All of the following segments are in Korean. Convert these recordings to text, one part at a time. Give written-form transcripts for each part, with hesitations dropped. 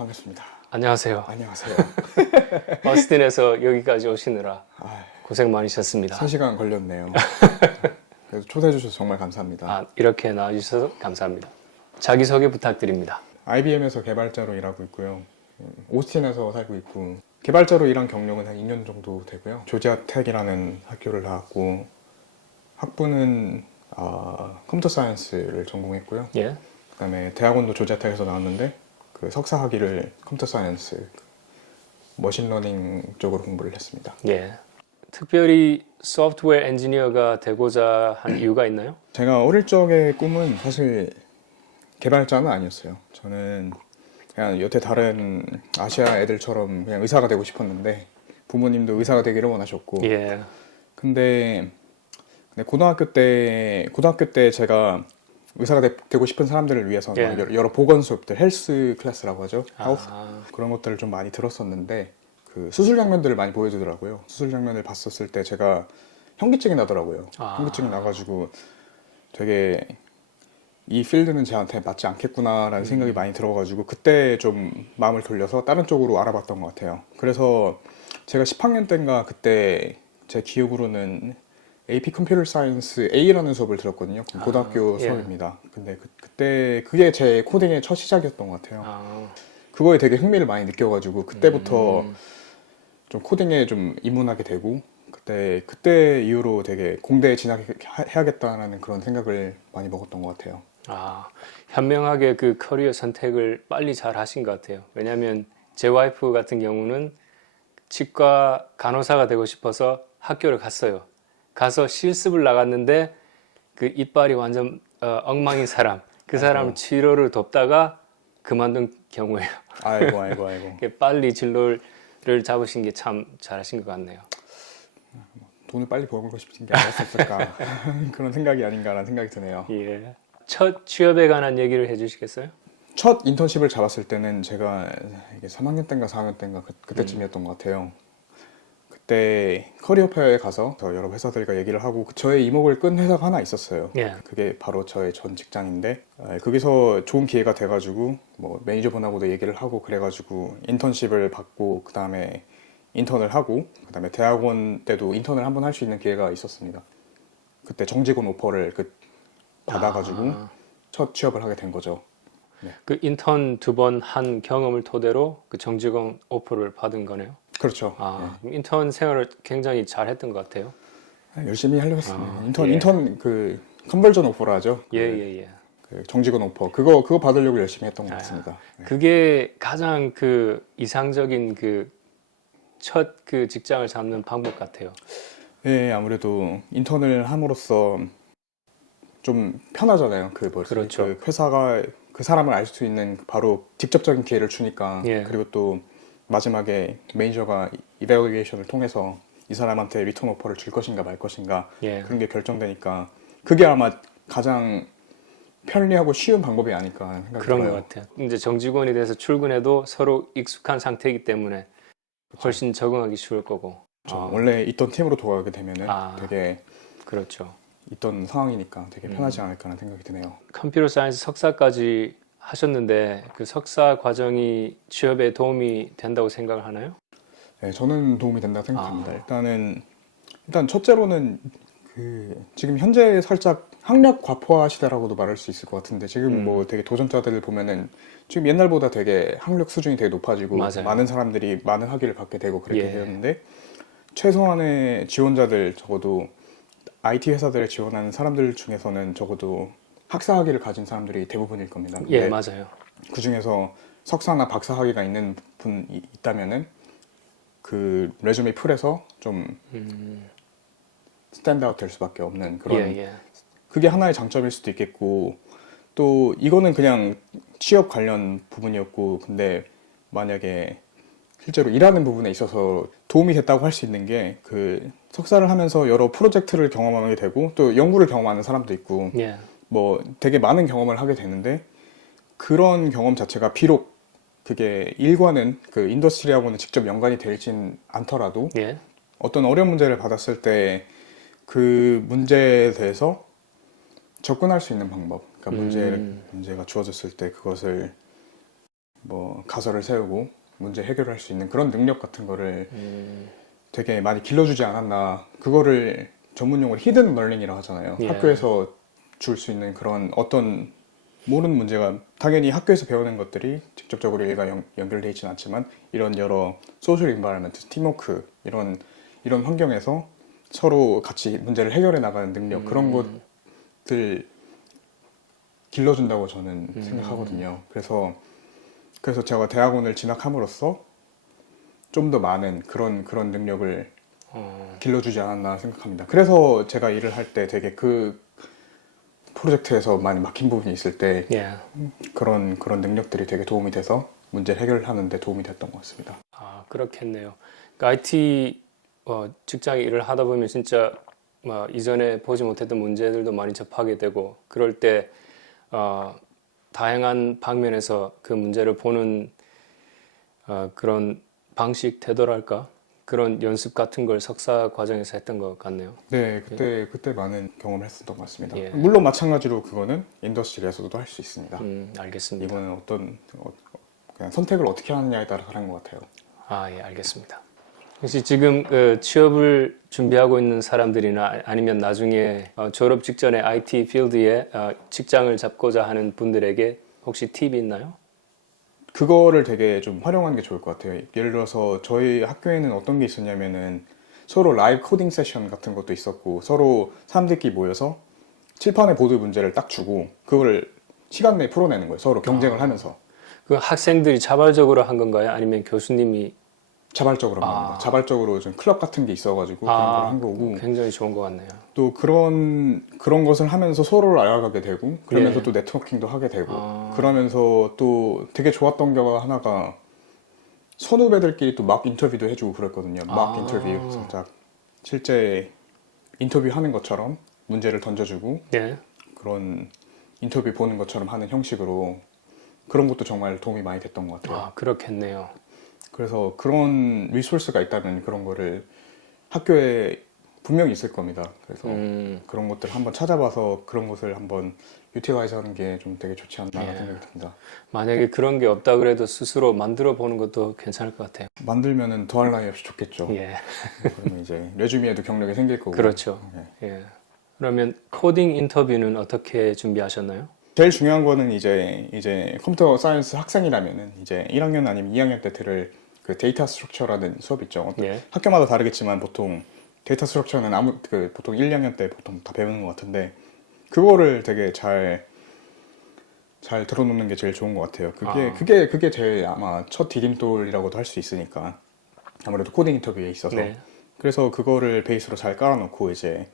반갑습니다. 안녕하세요. 안녕하세요. 버스틴에서 여기까지 오시느라 아, 고생 많으셨습니다. 3시간 걸렸네요. 그래서 초대해 주셔서 정말 감사합니다. 이렇게 나와주셔서 감사합니다. 자기소개 부탁드립니다. IBM에서 개발자로 일하고 있고요. 오스틴에서 살고 있고 개발자로 일한 경력은 한 2년 정도 되고요. 조지아텍이라는 학교를 나왔고 학부는 컴퓨터 사이언스를 전공했고요. 예. 그다음에 대학원도 조지아텍에서 나왔는데 그 석사 학위를 컴퓨터 사이언스, 머신러닝 쪽으로 공부를 했습니다. 예. 특별히 소프트웨어 엔지니어가 되고자 한 이유가 있나요? 제가 어릴 적의 꿈은 사실 개발자는 아니었어요. 저는 그냥 여태 다른 아시아 애들처럼 그냥 의사가 되고 싶었는데 부모님도 의사가 되기를 원하셨고 예. 근데 고등학교 때 제가 의사가 되고 싶은 사람들을 위해서 예. 여러 보건 수업들, 헬스 클래스라고 하죠. 아. 그런 것들을 좀 많이 들었었는데 그 수술 장면들을 많이 보여주더라고요. 수술 장면을 봤었을 때 제가 현기증이 나더라고요. 현기증이 나가지고 되게 이 필드는 저한테 맞지 않겠구나라는 생각이 많이 들어가지고 그때 좀 마음을 돌려서 다른 쪽으로 알아봤던 것 같아요. 그래서 제가 10학년 때인가 그때 제 기억으로는 AP 컴퓨터 사이언스 A라는 수업을 들었거든요. 고등학교 예. 수업입니다. 근데 그때 그게 제 코딩의 첫 시작이었던 것 같아요. 그거에 되게 흥미를 많이 느껴가지고 그때부터 좀 코딩에 좀 입문하게 되고 그때 이후로 되게 공대에 진학해야겠다라는 그런 생각을 많이 먹었던 것 같아요. 현명하게 그 커리어 선택을 빨리 잘 하신 것 같아요. 왜냐하면 제 와이프 같은 경우는 치과 간호사가 되고 싶어서 학교를 갔어요. 가서 실습을 나갔는데 그 이빨이 완전 엉망인 사람, 그 사람 치료를 돕다가 그만둔 경우예요. 아이고. 빨리 진로를 잡으신 게 참 잘하신 것 같네요. 돈을 빨리 벌고 싶은 게 아니었을까 그런 생각이 아닌가라는 생각이 드네요. 예. 첫 취업에 관한 얘기를 해주시겠어요? 첫 인턴십을 잡았을 때는 제가 이게 3학년 때인가 4학년 때인가 그때쯤이었던 것 같아요. 그때 커리어페어에 가서 여러 회사들과 얘기를 하고 저의 이목을 끈 회사가 하나 있었어요. 예. 그게 바로 저의 전 직장인데 거기서 좋은 기회가 돼가지고 뭐 매니저분하고도 얘기를 하고 그래가지고 인턴십을 받고 그 다음에 인턴을 하고 그 다음에 대학원 때도 인턴을 한번 할 수 있는 기회가 있었습니다. 그때 정직원 오퍼를 받아가지고 첫 취업을 하게 된 거죠. 네. 그 인턴 2번 한 경험을 토대로 그 정직원 오퍼를 받은 거네요. 그렇죠. 네. 인턴 생활을 굉장히 잘 했던 것 같아요. 열심히 하려고 했습니다. 예. 인턴 그 컨버전 오퍼라 하죠. 예. 그 정직원 오퍼 그거 받으려고 열심히 했던 것 같습니다. 네. 그게 가장 그 이상적인 그 첫 그 직장을 잡는 방법 같아요. 예, 아무래도 인턴을 함으로써 좀 편하잖아요. 그렇죠. 그 회사가 그 사람을 알 수 있는 바로 직접적인 기회를 주니까. 예. 그리고 또 마지막에 매니저가 이베루에이션을 통해서 이 사람한테 리턴 오퍼를 줄 것인가 말 것인가 예. 그런 게 결정되니까 그게 아마 가장 편리하고 쉬운 방법이 아닐까 하는 생각이 그런 들어요. 것 같아요. 이제 정직원이 돼서 출근해도 서로 익숙한 상태이기 때문에 훨씬 적응하기 쉬울 거고. 원래 있던 팀으로 돌아가게 되면은 되게 그렇죠. 있던 상황이니까 되게 편하지 않을까 하는 생각이 드네요. 컴퓨터 사이언스 석사까지 하셨는데 그 석사 과정이 취업에 도움이 된다고 생각을 하나요? 네, 저는 도움이 된다고 생각합니다. 일단 첫째로는 지금 현재 살짝 학력 과포화 시대라고도 말할 수 있을 것 같은데 지금 뭐 되게 도전자들을 보면은 지금 옛날보다 되게 학력 수준이 되게 높아지고 맞아요. 많은 사람들이 많은 학위를 받게 되고 그렇게 예. 되었는데 최소한의 지원자들 적어도 IT 회사들에 지원하는 사람들 중에서는 적어도 학사 학위를 가진 사람들이 대부분일 겁니다. 예, 맞아요. 그 중에서 석사나 박사 학위가 있는 분이 있다면은 그 레주메 풀에서 좀 스탠드아웃 될 수밖에 없는 그런 그게 하나의 장점일 수도 있겠고 또 이거는 그냥 취업 관련 부분이었고 근데 만약에 실제로 일하는 부분에 있어서 도움이 됐다고 할 수 있는 게 그 석사를 하면서 여러 프로젝트를 경험하게 되고 또 연구를 경험하는 사람도 있고 뭐 되게 많은 경험을 하게 되는데 그런 경험 자체가 비록 그게 일과는 그 인더스트리하고는 직접 연관이 되진 않더라도 어떤 어려운 문제를 받았을 때 그 문제에 대해서 접근할 수 있는 방법 그러니까 문제가 주어졌을 때 그것을 뭐 가설을 세우고 문제 해결할 수 있는 그런 능력 같은 거를 되게 많이 길러주지 않았나. 그거를 전문 용어로 히든 러닝이라고 하잖아요. 예. 학교에서 줄 수 있는 그런 어떤 모르는 문제가 당연히 학교에서 배우는 것들이 직접적으로 일과 연결되어 있지는 않지만 이런 여러 소셜 인바이러먼트, 팀워크 이런 환경에서 서로 같이 문제를 해결해 나가는 능력 그런 것들 길러준다고 저는 생각하거든요. 그래서 제가 대학원을 진학함으로써 좀 더 많은 그런 능력을 길러주지 않았나 생각합니다. 그래서 제가 일을 할 때 되게 그 프로젝트에서 많이 막힌 부분이 있을 때 예. 그런 능력들이 되게 도움이 돼서 문제를 해결하는 데 도움이 됐던 것 같습니다. 아, 그렇겠네요. 그러니까 IT 직장에 일을 하다 보면 진짜 이전에 보지 못했던 문제들도 많이 접하게 되고 그럴 때 다양한 방면에서 그 문제를 보는 그런 방식 태도랄까? 그런 연습 같은 걸 석사 과정에서 했던 것 같네요. 네, 그때 많은 경험을 했었던 것 같습니다. 예. 물론 마찬가지로 그거는 인더스트리에서도 할 수 있습니다. 알겠습니다. 이거는 그냥 선택을 어떻게 하느냐에 따라 다른 것 같아요. 아, 예, 알겠습니다. 혹시 지금 취업을 준비하고 있는 사람들이나 아니면 나중에 졸업 직전에 IT 필드에 직장을 잡고자 하는 분들에게 혹시 팁이 있나요? 그거를 되게 좀 활용하는 게 좋을 것 같아요. 예를 들어서 저희 학교에는 어떤 게 있었냐면은 서로 라이브 코딩 세션 같은 것도 있었고 서로 사람들끼리 모여서 칠판에 보드 문제를 딱 주고 그걸 시간 내에 풀어내는 거예요. 서로 경쟁을 하면서. 그 학생들이 자발적으로 한 건가요? 아니면 교수님이 자발적으로 하는 겁니다. 자발적으로 좀 클럽 같은 게 있어가지고 그런 걸 한 거고 굉장히 좋은 것 같네요. 또 그런 것을 하면서 서로를 알아가게 되고 그러면서 예. 또 네트워킹도 하게 되고 그러면서 또 되게 좋았던 게 하나가 선후배들끼리 또 막 인터뷰도 해주고 그랬거든요. 막 인터뷰 살짝 실제 인터뷰 하는 것처럼 문제를 던져주고 네. 그런 인터뷰 보는 것처럼 하는 형식으로 그런 것도 정말 도움이 많이 됐던 것 같아요. 아, 그렇겠네요. 그래서 그런 리소스가 있다면 그런 거를 학교에 분명히 있을 겁니다. 그래서 그런 것들 한번 찾아봐서 그런 것을 한번 유틸라이즈 하는 게 좀 되게 좋지 않나 예. 생각이 듭니다. 만약에 그런 게 없다 그래도 스스로 만들어 보는 것도 괜찮을 것 같아요. 만들면은 더할 나위 없이 좋겠죠. 예. 그러면 이제 레주미에도 경력이 생길 거고. 그렇죠. 예. 예. 그러면 코딩 인터뷰는 어떻게 준비하셨나요? 제일 중요한 거는 이제 컴퓨터 사이언스 학생이라면은 이제 1학년 아니면 2학년 때 들을 그 데이터 스트럭처라는 수업 있죠. 예. 학교마다 다르겠지만 보통 데이터 스트럭처는 보통 1, 2학년 때 보통 다 배우는 것 같은데 그거를 되게 잘 들어놓는 게 제일 좋은 것 같아요. 그게 제일 아마 첫 디딤돌이라고도 할 수 있으니까 아무래도 코딩 인터뷰에 있어서 네. 그래서 그거를 베이스로 잘 깔아놓고 이제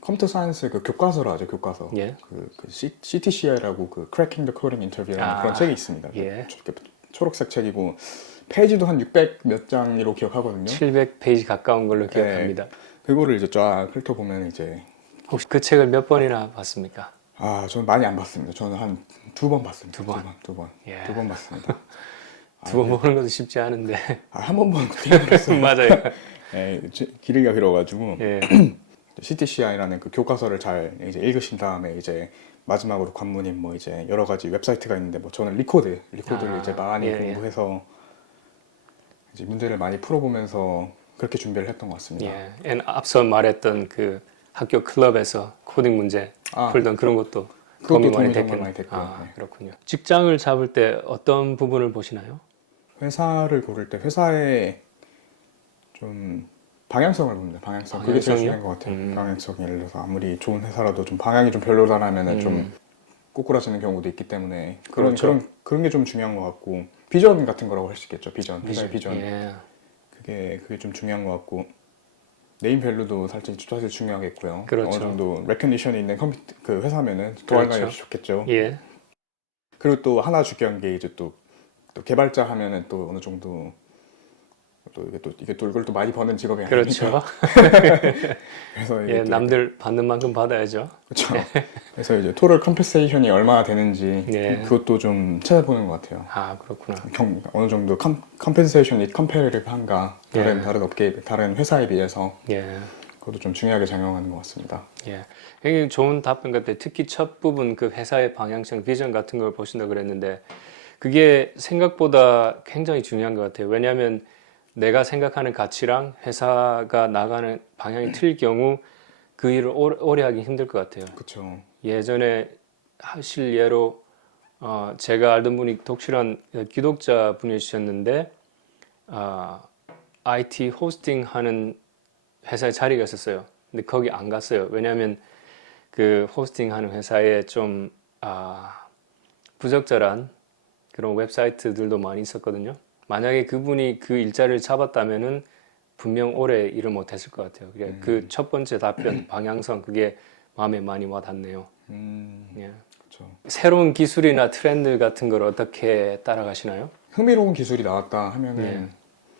컴퓨터 사이언스 그 교과서로 하죠. 교과서. 예. 그 CTCI라고 그 Cracking the Coding Interview라는 그런 책이 있습니다. 예. 초록색 책이고 페이지도 한 600 몇 장으로 기억하거든요. 700페이지 가까운 걸로 기억합니다. 그거를 이제 쫙 훑어보면 이제 혹시 그 책을 몇 번이나 봤습니까? 저는 많이 안 봤습니다. 저는 한 2번 봤습니다. 두 번? 두 번. 예. 2번 봤습니다. 두 번 보는 것도 쉽지 않은데. 한 번 보는 것도 힘들었어요. 맞아요. 길이가 길어가지고 예. CTCI라는 그 교과서를 잘 이제 읽으신 다음에 이제 마지막으로 관문인 뭐 이제 여러 가지 웹사이트가 있는데 뭐 저는 리코드를 이제 많이 예, 공부해서 이제 문제를 많이 풀어보면서 그렇게 준비를 했던 것 같습니다. 예. 앞서 말했던 그 학교 클럽에서 코딩 문제 풀던 그런 것도 도움이 많이 정말 됐겠네요. 많이 됐고요. 네. 그렇군요. 직장을 잡을 때 어떤 부분을 보시나요? 회사를 고를 때 회사의 좀 방향성을 봅니다. 방향성. 그게 제일 방향성이요? 중요한 것 같아요. 방향성. 예를 들어서 아무리 좋은 회사라도 좀 방향이 좀 별로다라면은 좀 꼬꾸라지는 경우도 있기 때문에 그렇죠. 그런 게 좀 중요한 것 같고 비전 같은 거라고 할 수 있겠죠. 회사의 비전. 예. 그게 좀 중요한 것 같고 네임 밸류도 사실 중요하겠고요. 그렇죠. 어느 정도 레커니션이 있는 그 회사면은 더할 나위 없이 좋겠죠. 예. 그리고 또 하나 중요한 게 이제 또 개발자 하면은 또 어느 정도 이게 또 이걸 또 많이 버는 직업이 아니니까. 그렇죠. 그래서 예, 이게 남들 받는 만큼 받아야죠. 그렇죠. 그래서 이제 토럴 컴펜세이션이 얼마나 되는지 예. 그것도 좀 찾아보는 것 같아요. 아, 그렇구나. 어느 정도 컴펜세이션이 컴페리티브한가 예. 다른 업계 다른 회사에 비해서 예. 그것도 좀 중요하게 작용하는 것 같습니다. 예. 굉장히 좋은 답변 같아요. 특히 첫 부분 그 회사의 방향성, 비전 같은 걸 보신다 그랬는데 그게 생각보다 굉장히 중요한 것 같아요. 왜냐하면 내가 생각하는 가치랑 회사가 나가는 방향이 틀릴 경우 그 일을 오래 하기 힘들 것 같아요. 그렇죠. 예전에 하실 예로 제가 알던 분이 독실한 기독자 분이셨는데 IT 호스팅 하는 회사에 자리가 있었어요. 근데 거기 안 갔어요. 왜냐하면 그 호스팅 하는 회사에 좀 부적절한 그런 웹사이트들도 많이 있었거든요. 만약에 그분이 그 일자리를 잡았다면은 분명 오래 일을 못했을 것 같아요. 그 첫 번째 답변 방향성 그게 마음에 많이 와닿네요. 예. 그렇죠. 새로운 기술이나 트렌드 같은 걸 어떻게 따라가시나요? 흥미로운 기술이 나왔다 하면은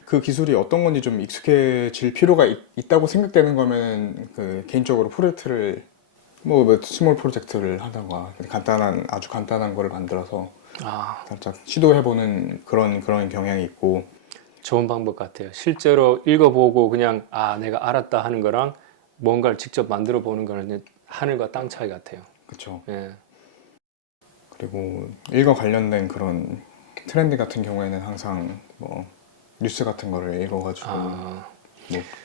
그 기술이 어떤 건지 좀 익숙해질 필요가 있다고 생각되는 거면 그 개인적으로 프로젝트를 뭐 스몰 프로젝트를 하다가 아주 간단한 거를 만들어서 살짝 시도해보는 그런 경향이 있고. 좋은 방법 같아요. 실제로 읽어보고 그냥 내가 알았다 하는 거랑 뭔가를 직접 만들어 보는 거는 하늘과 땅 차이 같아요. 그렇죠. 예. 그리고 일과 관련된 그런 트렌드 같은 경우에는 항상 뭐 뉴스 같은 거를 읽어가지고 뭐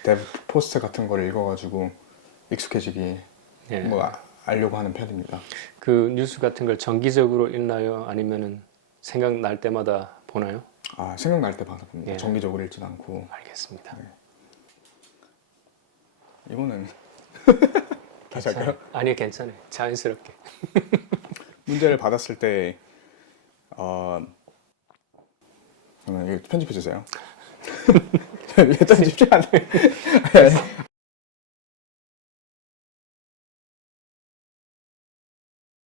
데브 포스트 같은 거를 읽어가지고 익숙해지기 뭐 알려고 하는 편입니다. 그 뉴스 같은 걸 정기적으로 읽나요? 아니면은 생각날 때마다 보나요? 생각날 때마다 봅니다. 정기적으로 읽지는 않고. 알겠습니다. 이거는 다시 할까요? 아니요, 괜찮아요. 자연스럽게. 문제를 받았을 때 이거 편집해 주세요. 일단 쉽지 않아요.